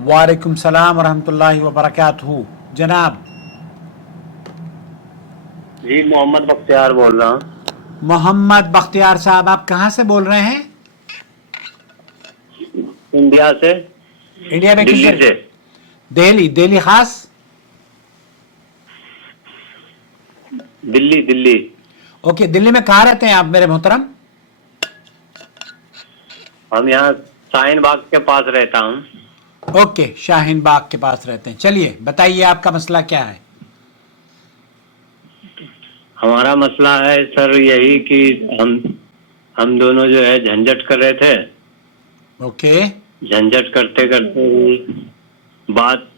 वालेकुम सलाम रहमतुल्लाहि व बरकातहू। जनाब जी मोहम्मद बख्तियार बोल रहा हूँ। मोहम्मद बख्तियार साहब, आप कहाँ से बोल रहे हैं? इंडिया से, इंडिया में किस दिल्ली जगह? से। दिल्ली, दिल्ली खास? दिल्ली दिल्ली। ओके, दिल्ली में कहाँ रहते हैं आप मेरे मोहतरम? हम यहाँ शाहीन बाग के पास रहता हूँ। ओके, शाहीन बाग के पास रहते हैं। चलिए बताइए आपका मसला क्या है? हमारा मसला है सर यही कि हम दोनों जो है झंझट कर रहे थे। ओके, झंझट करते करते बात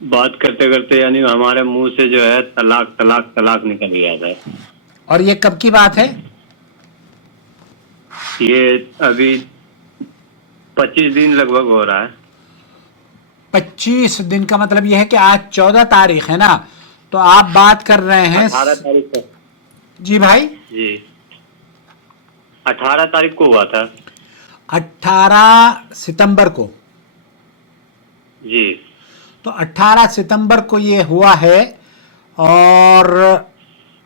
बात करते करते यानी हमारे मुंह से जो है तलाक तलाक तलाक निकल गया था। और ये कब की बात है? ये अभी 25 दिन लगभग हो रहा है। 25 दिन का मतलब यह है कि आज 14 तारीख है ना, तो आप बात कर रहे हैं 18 तारीख को। जी भाई? जी 18 तारीख को हुआ था। 18 सितंबर को? जी तो 18 सितंबर को ये हुआ है। और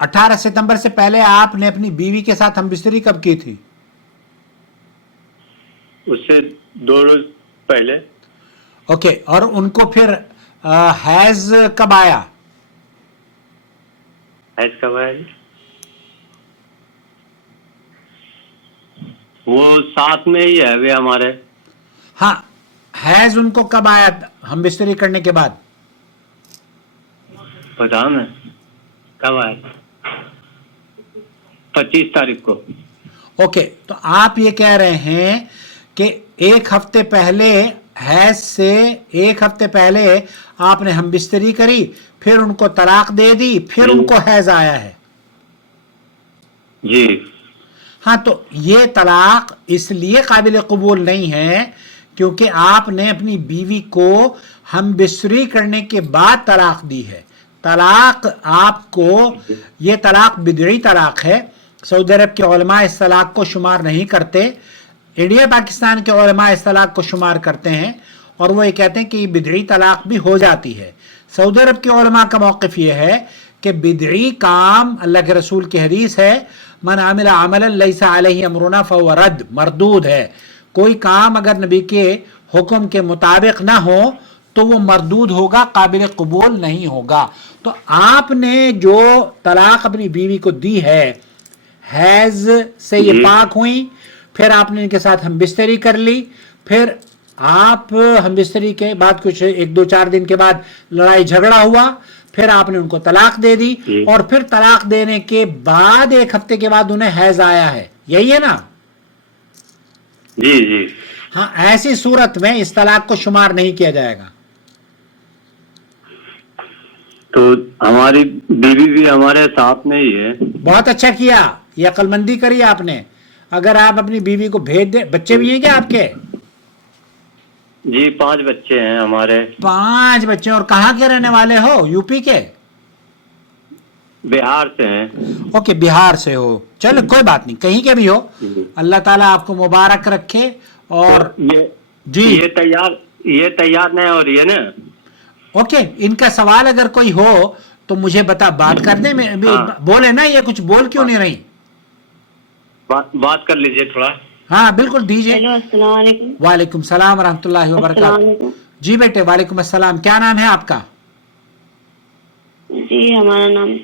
18 सितंबर से पहले आपने अपनी बीवी के साथ हमबिस्तरी कब की थी? उससे 2 रोज पहले। ओके, और उनको फिर हैज कब आया? हैज कब आया जी? वो साथ में ही है वे हमारे। हाँ, हैज उनको कब आया हमबिस्तरी करने के बाद? पता मैं कब आया था, 25 तारीख को। ओके, तो आप ये कह रहे हैं कि एक हफ्ते पहले, हैज से एक हफ्ते पहले आपने हमबिस्तरी करी, फिर उनको तलाक दे दी, फिर उनको हैज आया है। जी हाँ, तो ये तलाक इसलिए काबिल कबूल नहीं है क्योंकि आपने अपनी बीवी को हमबिस्तरी करने के बाद तलाक दी है। तलाक आपको, ये तलाक बिदई तलाक है। सऊदी अरब के उलमा इस तलाक को शुमार नहीं करते, इंडिया पाकिस्तान के उलमा इस तलाक को शुमार करते हैं और वो ये कहते हैं कि बिदई तलाक भी हो जाती है। सऊदी अरब के उलमा का मौक़िफ़ ये है कि बिदई काम, अल्लाह के रसूल की हदीस है, मन आमिला अमलन लैसा अलैहि अमरुना फहुव रद्द, मरदूद है। कोई काम अगर नबी के हुक्म के मुताबिक ना हो तो वो मरदूद होगा, काबिल कबूल नहीं होगा। तो आपने जो तलाक अपनी बीवी को दी है, हैज से ये पाक हुई, फिर आपने इनके साथ हमबिस्तरी कर ली, फिर आप हमबिस्तरी के बाद कुछ 1-2-4 दिन के बाद लड़ाई झगड़ा हुआ, फिर आपने उनको तलाक दे दी, और फिर तलाक देने के बाद 1 हफ्ते के बाद उन्हें हैज आया है, यही है ना? जी जी। हाँ, ऐसी सूरत में इस तलाक को शुमार नहीं किया जाएगा। तो हमारी बीवी भी हमारे साथ में ही है। बहुत अच्छा किया, ये अक्लमंदी करी आपने। अगर आप अपनी बीवी को भेज दे, बच्चे भी हैं क्या आपके? जी 5 बच्चे हैं हमारे। 5 बच्चे, और कहाँ के रहने वाले हो? यूपी के? बिहार से हैं। ओके, बिहार से हो। चलो कोई बात नहीं, कहीं के भी हो, अल्लाह ताला आपको मुबारक रखे। और तो जी, ये तैयार नहीं हो रही है ना? ओके, इनका सवाल अगर कोई हो तो मुझे बता, बात कर दे। बोले ना, ये कुछ बोल क्यों नहीं रही? बात कर लीजिए थोड़ा। हाँ बिल्कुल, दीजिए। हेलो, अस्सलाम वालेकुम। वालेकुम सलाम रहमतुल्लाहि व बरकातहू। जी बेटे, वालेकुम अस्सलाम। क्या नाम है आपका? जी हमारा नाम,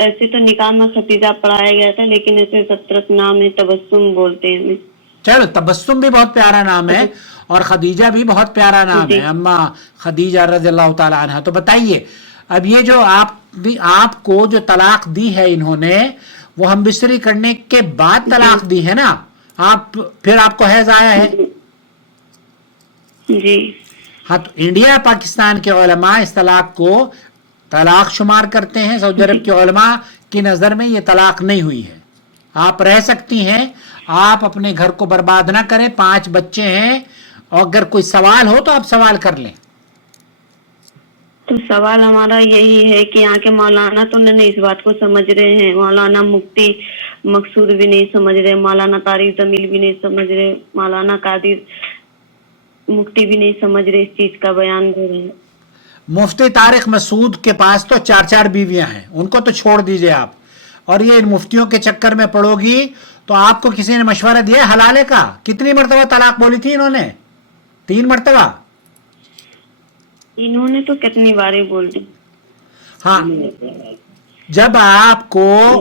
ऐसे तो निकाह में खतीजा पढ़ाया गया था, लेकिन ऐसे 17 नाम है, तबस्सुम बोलते हैं हमें। चलो, तबस्सुम भी बहुत प्यारा नाम है और खदीजा भी बहुत प्यारा नाम है, अम्मा खदीजा रज़ियल्लाहु ताला अन्हा। तो बताइए, अब ये जो आपको जो तलाक दी है इन्होंने, वो हमबिस्तरी करने के बाद तलाक दी है ना, फिर आपको हैज आया है? जी हाँ, तो इंडिया पाकिस्तान के उलमा इस तलाक को तलाक शुमार करते हैं। सऊदी अरब के उलमा की नज़र में ये तलाक नहीं हुई है। आप रह सकती हैं, आप अपने घर को बर्बाद ना करें। 5 बच्चे हैं, और अगर कोई सवाल हो तो आप सवाल कर लें। तो सवाल हमारा यही है कि यहाँ के मौलाना तो नहीं इस बात को समझ रहे हैं, मौलाना मुफ्ती मकसूद भी नहीं समझ रहे, मौलाना तारिक जमील भी नहीं समझ रहे, मौलाना कादिर मुफ्ती भी नहीं समझ रहे, इस चीज का बयान दे रहे हैं। मुफ्ती तारिक मसूद के पास तो 4-4 बीवियां हैं, उनको तो छोड़ दीजिए आप, और ये इन मुफ्तियों के चक्कर में पड़ोगी तो आपको किसी ने मशवरा दिया है हलाले का? कितनी मरतबा तलाक बोली थी इन्होंने? 3 मरतबा। इन्होंने तो कितनी बार बोल दी। हाँ, जब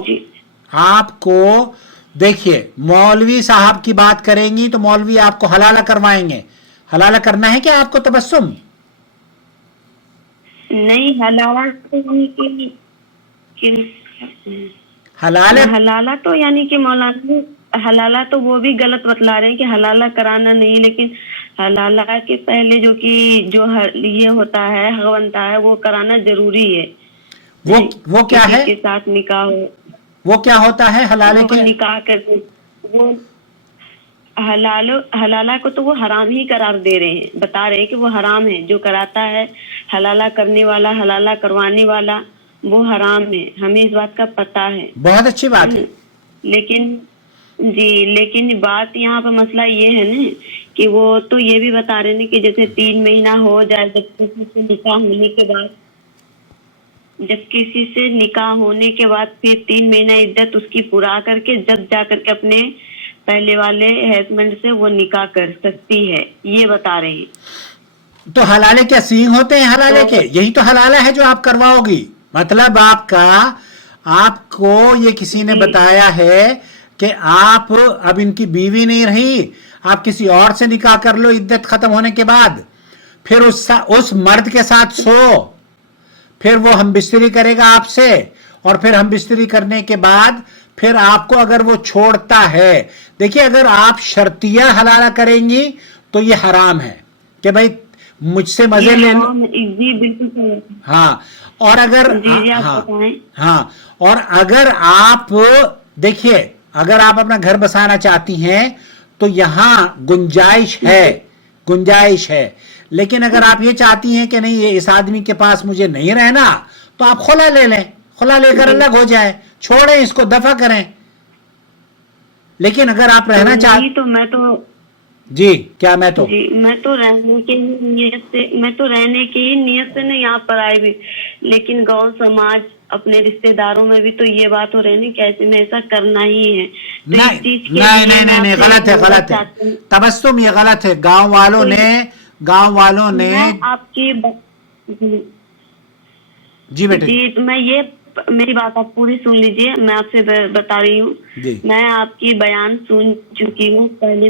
जी आपको देखिए मौलवी साहब की बात करेंगी तो मौलवी आपको हलाला करवाएंगे। हलाला करना है क्या आपको तबस्सुम? नहीं, हलाला तो यानी कि हलाला तो यानी कि मौलाना हलाला तो वो भी गलत बतला रहे हैं कि हलाला कराना नहीं, लेकिन हलाला के पहले जो ये होता है, हक बनता है, वो कराना जरूरी है। वो क्या है? के साथ निकाह हो, वो क्या होता है हलाले के? निकाह करके वो हलाला को तो वो हराम ही करार दे रहे हैं, बता रहे हैं कि वो हराम है। जो कराता है हलाला करने वाला, हलाला करवाने वाला, वो हराम है, हमें इस बात का पता है। बहुत अच्छी बात है। लेकिन बात यहाँ पर मसला ये है ना कि वो तो ये भी बता रहे हैं कि जैसे 3 महीना हो जाए जब किसी से निकाह होने के बाद फिर 3 महीना इद्दत उसकी पूरा करके जब जा करके अपने पहले वाले हस्बैंड से वो निकाह कर सकती है, ये बता रहे हैं। तो हलाले क्या सींग होते हैं हलाले के? यही तो हलाला है जो आप करवाओगी। मतलब आपको ये किसी ने बताया है कि आप अब इनकी बीवी नहीं रही, आप किसी और से निकाह कर लो इद्दत खत्म होने के बाद, फिर उस मर्द के साथ सो, फिर वो हमबिस्तरी करेगा आपसे, और फिर हमबिस्तरी करने के बाद फिर आपको अगर वो छोड़ता है, देखिए अगर आप शर्तिया हलाला करेंगी तो ये हराम है कि भाई मुझसे मजे ले लो। जी बिल्कुल। हाँ, और अगर हाँ, और अगर आप देखिए अगर आप अपना घर बसाना चाहती हैं तो यहाँ गुंजाइश है, लेकिन अगर आप ये चाहती हैं कि नहीं ये इस आदमी के पास मुझे नहीं रहना, तो आप खुला ले लें, खुला लेकर अलग हो जाए, छोड़ें इसको, दफा करें। लेकिन अगर आप रहना चाहती तो मैं तो रहने की ही नियत से नहीं यहाँ पर आए भी, लेकिन गांव समाज अपने रिश्तेदारों में भी तो ये बात हो रही है कि ऐसे में ऐसा करना ही है। नहीं, गलत है तबस्सुम, ये गलत है। गांव वालों ने आपकी जी बेटे जी, मेरी बात आप पूरी सुन लीजिए, मैं आपसे बता रही हूँ। मैं आपकी बयान सुन चुकी हूँ पहले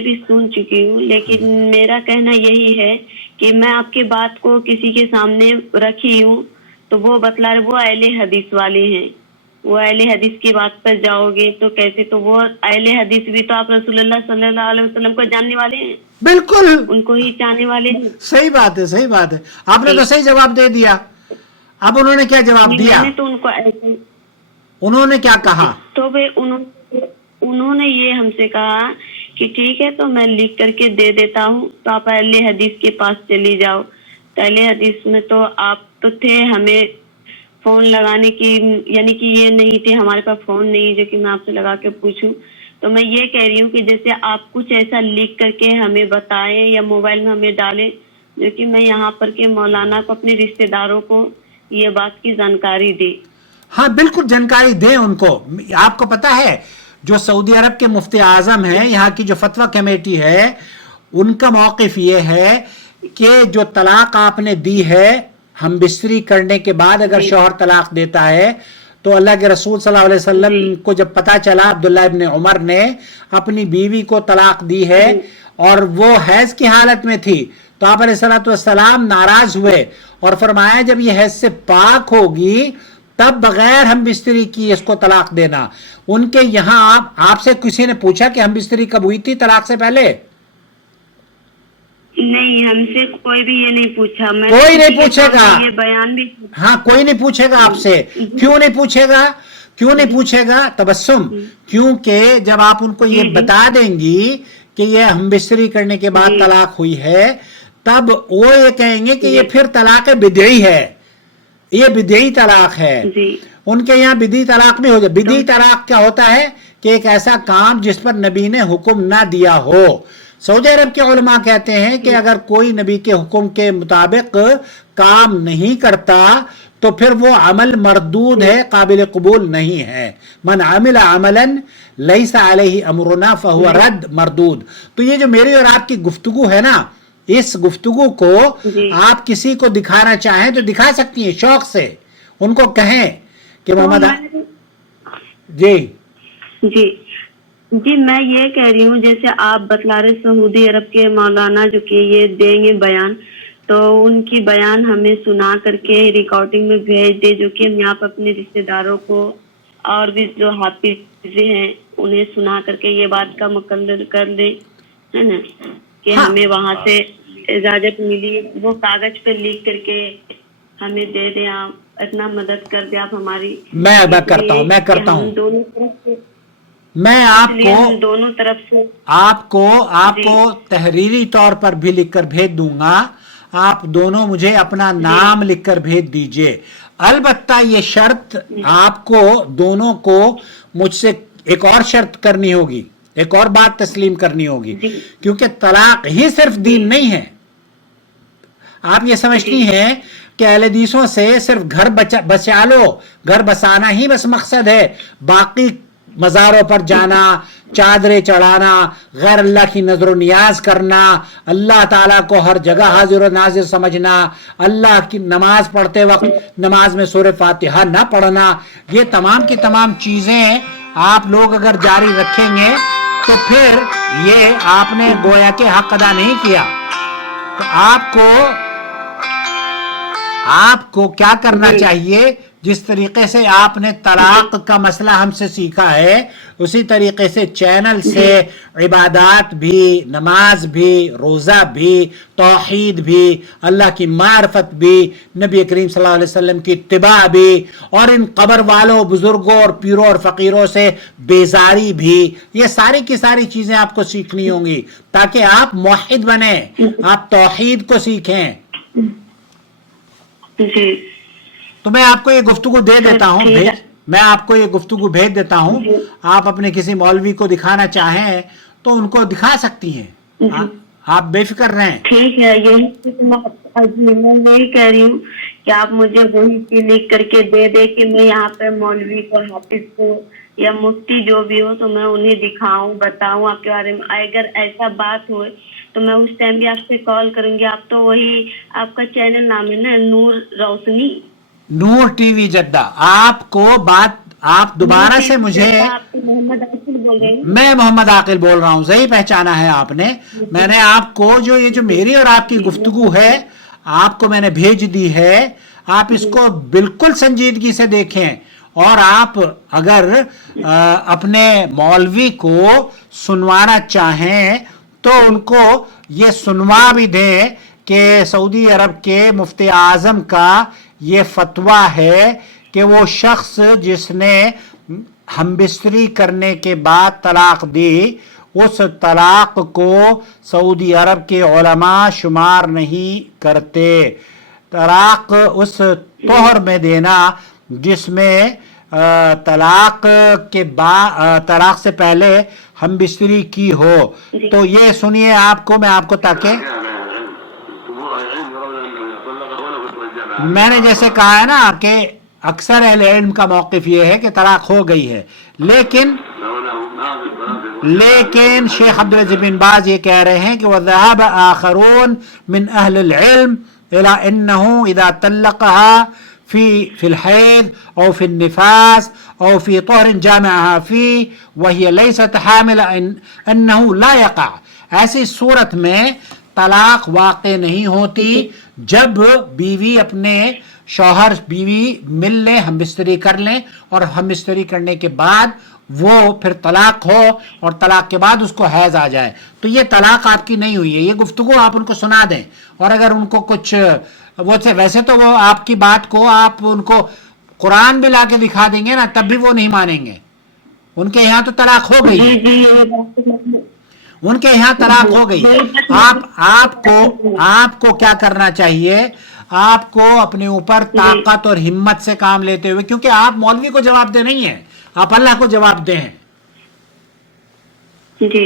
भी सुन चुकी हूँ, लेकिन मेरा कहना यही है कि मैं आपकी बात को किसी के सामने रखी हूँ तो वो बतला रहे वो अहले हदीस वाले हैं, वो अहले हदीस की बात पर जाओगे तो कैसे? तो वो अहले हदीस भी तो आप रसूलुल्लाह सल्लल्लाहु अलैहि वसल्लम को जानने वाले हैं, बिल्कुल उनको ही चाहने वाले हैं। सही बात है। आपने तो सही जवाब दे दिया। अब उन्होंने क्या जवाब दिया? मैंने तो उनको उन्होंने क्या कहा? तो वे उन्होंने ये हमसे कहा कि ठीक है तो मैं लिख करके दे देता हूँ, तो आप अहले हदीस के पास चली जाओ। तो अहले हदीस में तो आप तो थे, हमें फोन लगाने की यानी कि ये नहीं थे, हमारे पास फोन नहीं जो कि मैं आपसे लगा के पूछूं। तो मैं ये कह रही हूँ कि जैसे आप कुछ ऐसा लिख करके हमें बताएं या मोबाइल में हमें डालें जो कि मैं यहाँ पर के मौलाना को, अपने रिश्तेदारों को ये बात की जानकारी दे। हाँ बिल्कुल जानकारी दें उनको। आपको पता है जो सऊदी अरब के मुफ्ती आजम है, यहाँ की जो फतवा कमेटी है, उनका मौक़िफ़ ये है कि जो तलाक आपने दी है हमबिस्तरी करने के बाद अगर शौहर तलाक देता है तो अल्लाह के रसूल सल्लल्लाहु अलैहि वसल्लम को जब पता चला अब्दुल्लाह इब्न उमर ने अपनी बीवी को तलाक दी है और वो हैज की हालत में थी, तो आप अलैहिस्सलातु वस्सलाम नाराज हुए और फरमाया जब ये हैज से पाक होगी तब बगैर हम बिस्तरी की इसको तलाक देना। उनके यहाँ आपसे किसी ने पूछा कि हम बिस्तरी कब हुई थी तलाक से पहले? नहीं, हमसे कोई भी ये नहीं पूछा। कोई नहीं पूछेगा, ये बयान भी हाँ कोई नहीं पूछेगा आपसे। क्यों नहीं पूछेगा तबस्सुम? क्योंकि जब आप उनको ये बता देंगी कि ये हमबिस्तरी करने के बाद तलाक हुई है, तब वो ये कहेंगे कि ये फिर तलाक बिदई है, ये बिदई तलाक है। उनके यहाँ बिदई तलाक नहीं हो जाए। बिदई तलाक क्या होता है कि एक ऐसा काम जिस पर नबी ने हुक्म ना दिया हो। सऊदी अरब के उलमा कहते हैं कि अगर कोई नबी के हुक्म के मुताबिक काम नहीं करता तो फिर वो अमल मरदूद है, काबिल कबूल नहीं है। मन आमिल अमलन लैसा अलैहि अमरुना फहुव रद्द मरदूद। तो ये जो मेरी और आपकी गुफ्तगू है ना, इस गुफ्तगू को आप किसी को दिखाना चाहें तो दिखा सकती हैं शौक से। उनको कहें कि मोहम्मद जी जी जी मैं ये कह रही हूँ, जैसे आप बतला रहे सऊदी अरब के मौलाना जो कि ये देंगे बयान, तो उनकी बयान हमें सुना करके रिकॉर्डिंग में भेज दे, जो कि हम यहाँ पर अपने रिश्तेदारों को और भी जो हाफिज हैं उन्हें सुना करके ये बात का मुकर्रर कर ले, है ना, कि हाँ। हमें वहाँ से इजाजत मिली, वो कागज पे लिख करके हमें दे दें। आप इतना मदद कर दे आप हमारी। मैं करता हूँ, मैं करता हूँ। दोनों तरफ से, मैं इसलिए हम आपको दोनों तरफ से आपको तहरीरी तौर पर भी लिखकर भेज दूंगा। आप दोनों मुझे अपना नाम लिखकर भेज दीजिए। अलबत्ता ये शर्त आपको दोनों को मुझसे एक और शर्त करनी होगी, एक और बात तस्लीम करनी होगी, क्योंकि तलाक ही सिर्फ दीन नहीं है। आप ये समझती हैं कि अहले हदीसों से सिर्फ घर बचा लो, घर बसाना ही बस मकसद है, बाकी मज़ारों पर जाना, चादरें चढ़ाना, गैर अल्लाह की नजर नियाज करना, अल्लाह ताला को हर जगह हाजिर और नाजिर समझना, अल्लाह की नमाज पढ़ते वक्त नमाज में सूरह फातिहा न पढ़ना, ये तमाम की तमाम चीजें आप लोग अगर जारी रखेंगे तो फिर ये आपने गोया के हक अदा नहीं किया। तो आपको क्या करना चाहिए, जिस तरीके से आपने तलाक का मसला हमसे सीखा है उसी तरीके से चैनल से इबादत भी, नमाज भी, रोज़ा भी, तौहीद भी, अल्लाह की मार्फत भी, नबी करीम सल्लल्लाहु अलैहि वसल्लम की इत्तिबा भी, और इन कब्र वालों, बुजुर्गों और पीरों और फ़कीरों से बेजारी भी, ये सारी की सारी चीज़ें आपको सीखनी होंगी ताकि आप मुवहिद बने, आप तौहीद को सीखें। जी तो मैं आपको ये गुफ्तगू दे देता हूँ, मैं आपको ये गुफ्तगू भेज देता हूँ। आप अपने किसी मौलवी को दिखाना चाहें तो उनको दिखा सकती हैं, आप बेफिक्र रहें। ठीक है, मैं यही कह रही हूँ कि आप मुझे वही चीज लिख करके दे दे कि मैं यहाँ पे मौलवी को, हाफिज को या मुफ्ती जो भी हो तो मैं उन्हें दिखाऊं, बताऊं आपके बारे में। अगर ऐसा बात हो तो मैं उस टाइम भी आपसे कॉल करूंगी। आप तो वही, आपका चैनल नाम है ना नूर रोशनी, नूर टीवी जद्दा। आपको बात, आप दोबारा से मुझे, मोहम्मद आकिल बोल रहे हैं। मैं मोहम्मद आकिल बोल रहा हूँ, सही पहचाना है आपने। मैंने आपको ये जो मेरी और आपकी गुफ्तगू है आपको मैंने भेज दी है, आप इसको बिल्कुल संजीदगी से देखें, और आप अगर अपने मौलवी को सुनवाना चाहें तो उनको ये सुनवा भी दें कि सऊदी अरब के मुफ्ती आज़म का ये फतवा है कि वो शख्स जिसने हमबिस्तरी करने के बाद तलाक दी, उस तलाक को सऊदी अरब के उलमा शुमार नहीं करते। तलाक उस तोहर में देना जिसमें तलाक के बाद, तलाक से पहले हमबिस्तरी की हो। तो ये सुनिए आपको, मैं आपको ताकि मैंने जैसे कहा है ना कि अक्सर अहले इल्म का मौक़िफ़ ये है कि तलाक हो गई है, लेकिन शेख अब्दुल अज़ीज़ बिन बाज़ ये कह रहे हैं कि वज़हब आखरून मिन अहलिल इल्म इला अन्नहु इज़ा तल्लक़हा फिल हैज़ औ फिल निफास औ फी तोहरिन जामिअहा फी वहिय लैसत हामिला अन्नहु ला यक़ा। ऐसी सूरत में तलाक वाक़े नहीं होती जब बीवी अपने शौहर बीवी मिल लें, हमबिस्तरी कर लें, और हमबिस्तरी करने के बाद वो फिर तलाक हो और तलाक के बाद उसको हैज आ जाए, तो ये तलाक आपकी नहीं हुई है। ये गुफ्तगू आप उनको सुना दें, और अगर उनको कुछ वैसे तो वो आपकी बात को आप उनको कुरान भी ला के दिखा देंगे ना, तब भी वो नहीं मानेंगे। उनके यहाँ तो तलाक हो गई है, उनके यहाँ तलाक हो गई। आपको क्या करना चाहिए, आपको अपने ऊपर ताकत और हिम्मत से काम लेते हुए, क्योंकि आप मौलवी को जवाब दे नहीं है, आप अल्लाह को जवाब दे हैं। जी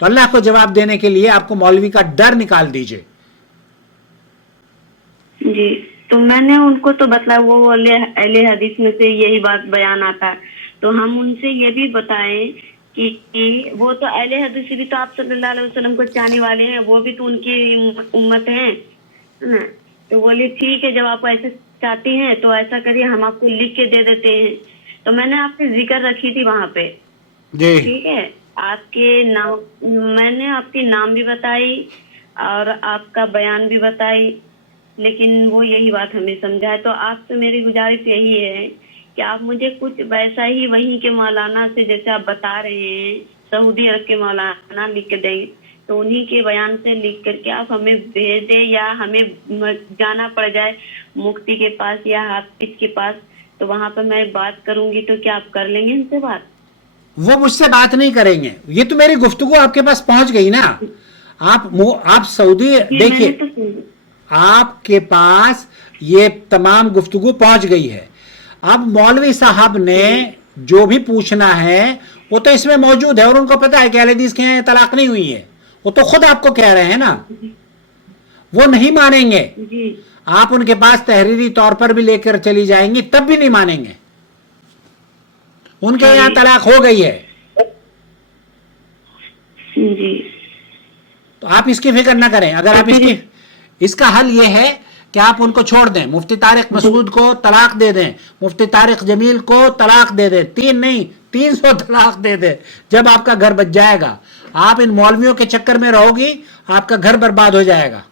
तो अल्लाह को जवाब देने के लिए आपको मौलवी का डर निकाल दीजिए। जी, तो मैंने उनको तो बतलाया, वो बोले अहले हदीस में से यही बात बयान आता है, तो हम उनसे ये भी बताएं कि वो तो अहले हदीस भी तो आप सल्लल्लाहु अलैहि वसल्लम को चाहने वाले हैं, वो भी तो उनकी उम्मत है ना। तो बोले ठीक है, जब आप ऐसे चाहती हैं तो ऐसा करिए, हम आपको लिख के दे देते हैं। तो मैंने आपकी जिक्र रखी थी वहां पे, जी ठीक है, आपके नाम, मैंने आपकी नाम भी बताई और आपका बयान भी बताई, लेकिन वो यही बात हमें समझाए। तो आपसे मेरी गुजारिश यही है कि आप मुझे कुछ वैसा ही वहीं के मौलाना से, जैसे आप बता रहे हैं सऊदी अरब के मौलाना लिख के देंगे, तो उन्हीं के बयान से लिख करके आप हमें भेज दें, या हमें जाना पड़ जाए मुफ्ती के पास या हाफिज के पास, तो वहां पर मैं बात करूंगी, तो क्या आप कर लेंगे उनसे बात? वो मुझसे बात नहीं करेंगे, ये तो मेरी गुफ्तगू आपके पास पहुंच गई ना। आप सऊदी, मैंने देखिए तो सुन- आपके पास ये तमाम गुफ्तगू पहुंच गई है। अब मौलवी साहब ने जो भी पूछना है वो तो इसमें मौजूद है, और उनको पता है कि अहले हदीस के यहाँ तलाक नहीं हुई है, वो तो खुद आपको कह रहे हैं ना। वो नहीं मानेंगे, जी आप उनके पास तहरीरी तौर पर भी लेकर चली जाएंगी तब भी नहीं मानेंगे, उनके यहाँ तलाक हो गई है। जी तो आप इसकी फिक्र ना करें। अगर आप इसका हल ये है कि आप उनको छोड़ दें, मुफ्ती तारिक मसूद को तलाक दे दें, मुफ्ती तारिक जमील को तलाक दे दें, 3 नहीं 300 तलाक दे दें, जब आपका घर बच जाएगा। आप इन मौलवियों के चक्कर में रहोगी, आपका घर बर्बाद हो जाएगा।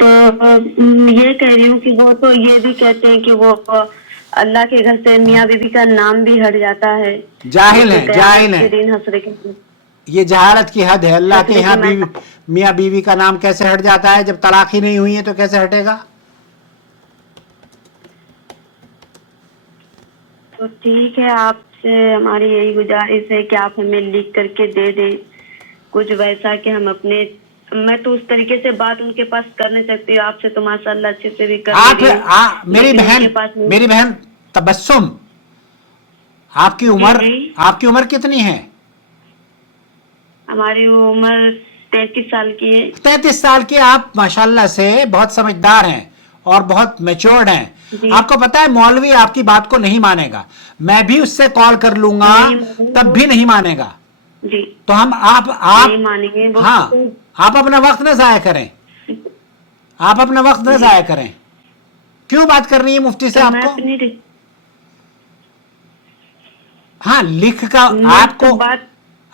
तो ये कह रही हूँ कि वो तो ये भी कहते हैं कि वो अल्लाह के घर से मियाँ बीवी का नाम भी हट जाता है। जाहिल है, जाहिल है, के दिन हसरे के ये जहालत की हद है। अल्लाह के यहाँ मियाँ बीवी का नाम कैसे हट जाता है? जब तलाक ही नहीं हुई है तो कैसे हटेगा? तो ठीक है, आपसे हमारी यही गुजारिश है कि आप हमें लिख करके दे दें कुछ वैसा कि हम अपने, मैं तो उस तरीके से बात उनके पास कर नहीं सकती, आपसे तो माशाल्लाह अच्छे से भी कर ले रही हूं। मेरी बहन तबस्सुम, आपकी उम्र कितनी है? हमारी उम्र 33 साल की है। 33 साल की। आप माशाल्लाह से बहुत समझदार हैं और बहुत मैच्योर्ड हैं। आपको पता है मौलवी आपकी बात को नहीं मानेगा, मैं भी उससे कॉल कर लूंगा तब भी नहीं मानेगा। जी तो हम आप नहीं मानेंगे। हाँ, आप अपना वक्त न जाया करें, आप अपना वक्त न जाया करें। क्यों बात कर रही है मुफ्ती से? आपको हाँ लिख का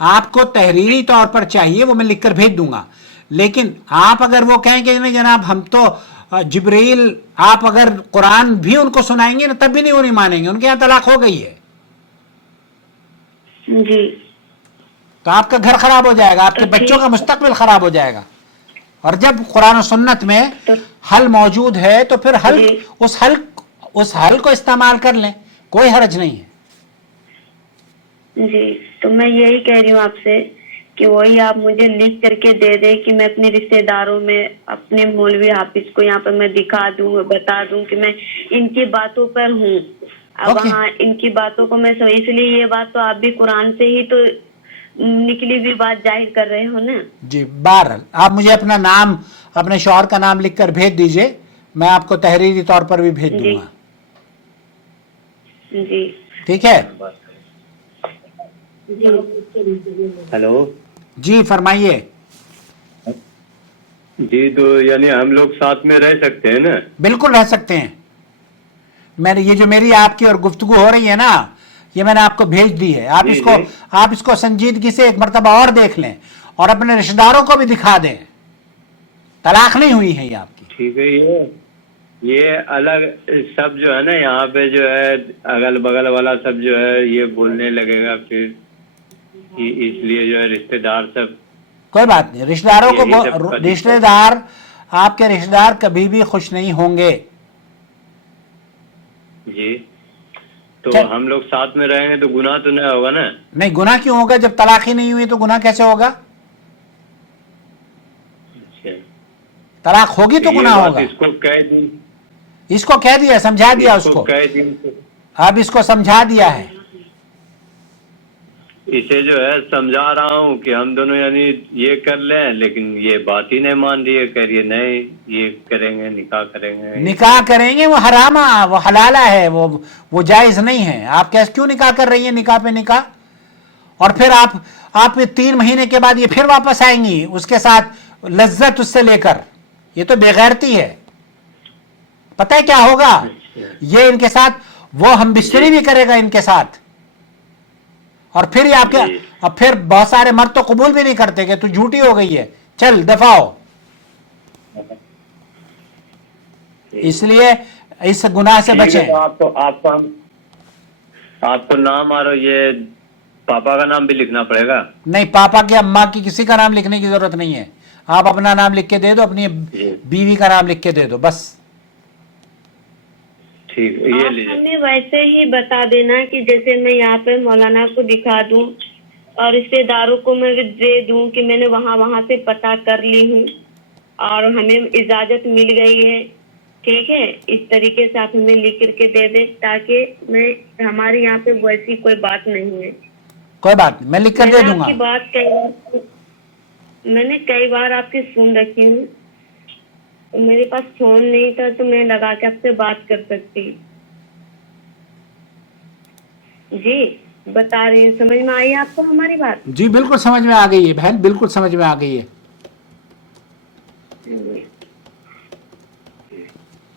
आपको तहरीरी तौर पर चाहिए, वो मैं लिख कर भेज दूंगा। लेकिन आप अगर वो कहें कि नहीं जनाब हम तो जिब्रील, आप अगर कुरान भी उनको सुनाएंगे ना तब भी नहीं, वो नहीं मानेंगे, उनके यहाँ तलाक हो गई है। जी तो आपका घर खराब हो जाएगा, आपके बच्चों का मुस्तकबिल खराब हो जाएगा। और जब कुरान और सुन्नत में हल मौजूद है तो फिर उस हल को इस्तेमाल कर लें, कोई हर्ज नहीं है। जी, तो मैं यही कह रही हूँ आपसे कि वही आप मुझे लिख करके दे दें कि मैं अपने रिश्तेदारों में अपने मौलवी हाफिज को यहाँ पर मैं दिखा दूँ, बता दूँ कि मैं इनकी बातों पर हूँ। अब हाँ, इनकी बातों को मैं इसलिए ये बात तो आप भी कुरान से ही तो निकली हुई बात जाहिर कर रहे हो ना। जी, बहरहाल आप मुझे अपना नाम, अपने शौहर का नाम लिख कर भेज दीजिए, मैं आपको तहरीरी तौर पर भी भेज दूंगा। जी ठीक है। हेलो जी फरमाइए। जी, तो यानी हम लोग साथ में रह सकते हैं ना? बिल्कुल रह सकते हैं। मैंने ये जो मेरी आपकी और गुफ्तगू हो रही है ना, ये मैंने आपको भेज दी है। आप इसको संजीदगी से एक मर्तबा और देख लें और अपने रिश्तेदारों को भी दिखा दें। तलाक नहीं हुई है ये आपकी। ठीक है। ये अलग सब जो है ना यहाँ पे जो है अगल बगल वाला सब जो है ये बोलने लगेगा फिर, इसलिए जो है रिश्तेदार सब। कोई बात नहीं, रिश्तेदारों को आपके रिश्तेदार कभी भी खुश नहीं होंगे। जी, तो हम लोग साथ में रहेंगे तो गुनाह तो नहीं होगा ना? नहीं, गुनाह क्यों होगा? जब तलाक ही नहीं हुई तो गुनाह कैसे होगा? तलाक होगी तो गुनाह होगा। इसको कह दिया, समझा दिया उसको, अब इसको समझा दिया है। इसे जो है समझा रहा हूँ कि हम दोनों यानी ये कर लें, लेकिन ये बात ही नहीं मान रही है, कह रही है नहीं ये करेंगे, निकाह करेंगे। निकाह करेंगे, वो हरामा, वो हलाला है, वो जायज नहीं है। आप कैसे क्यों निकाह कर रही है, निकाह पे निकाह? और फिर आप 3 महीने के बाद ये फिर वापस आएंगी उसके साथ लज्जत उससे लेकर। ये तो बेगैरती है। पता है क्या होगा? ये इनके साथ वो हम बिस्तरी भी करेगा इनके साथ, और फिर ये आपके, अब फिर बहुत सारे मर्द तो कबूल भी नहीं करते कि तू झूठी हो गई है, चल दफा हो। इसलिए इस गुनाह से बचें। तो आपको नाम और ये पापा का नाम भी लिखना पड़ेगा? नहीं, पापा की, अम्मा की, किसी का नाम लिखने की जरूरत नहीं है। आप अपना नाम लिख के दे दो, अपनी बीवी का नाम लिख के दे दो, बस। ठीक है, ये आप लीजिए। हमें वैसे ही बता देना कि जैसे मैं यहाँ पे मौलाना को दिखा दूं और रिश्तेदारों को मैं दे दूं कि मैंने वहाँ से पता कर ली हूँ और हमें इजाजत मिल गई है, ठीक है। इस तरीके से आप हमें लिख करके दे दे, ताकि हमारे यहाँ पे वैसी कोई बात नहीं है। कोई बात नहीं, मैं लिख कर दे दूंगा। आपकी बात मैंने कई बार आपकी सुन रखी हूँ। मेरे पास फोन नहीं था तो मैं लगा के आपसे बात कर सकती। जी बता रही हूँ, समझ में आई आपको हमारी बात? जी बिल्कुल समझ में आ गई है बहन, बिल्कुल समझ में आ गई है।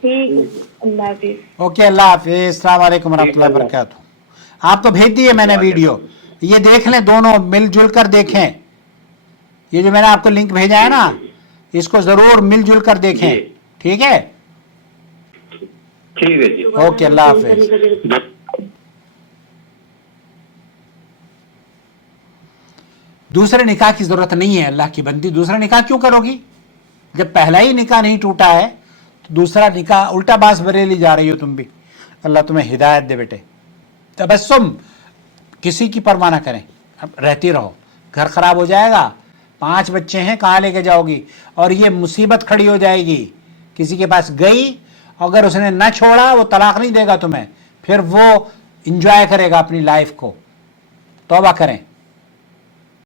ठीक है, अल्लाह हाफिज। ओके, अल्लाह हाफिज, अस्सलाम वालेकुम वरहमतुल्लाहि वबरकातुहू। आपको भेज दिए मैंने वीडियो, ये देख लें, दोनों मिलजुल कर देखें। ये जो मैंने आपको लिंक भेजा है ना, इसको जरूर मिलजुल कर देखें, ठीक है? ठीक है जी, ओके, अल्लाह हाफिज। दूसरे निकाह की जरूरत नहीं है अल्लाह की बंदी। दूसरा निकाह क्यों करोगी जब पहला ही निकाह नहीं टूटा है? तो दूसरा निकाह, उल्टा बास बरेली जा रही हो तुम भी। अल्लाह तुम्हें हिदायत दे बेटे। तबस्सुम, किसी की परवाह ना करें, अब रहती रहो। घर खराब हो जाएगा, 5 बच्चे हैं, कहाँ लेके जाओगी? और ये मुसीबत खड़ी हो जाएगी, किसी के पास गई, अगर उसने ना छोड़ा, वो तलाक नहीं देगा तुम्हें, फिर वो इंजॉय करेगा अपनी लाइफ को। तौबा करें।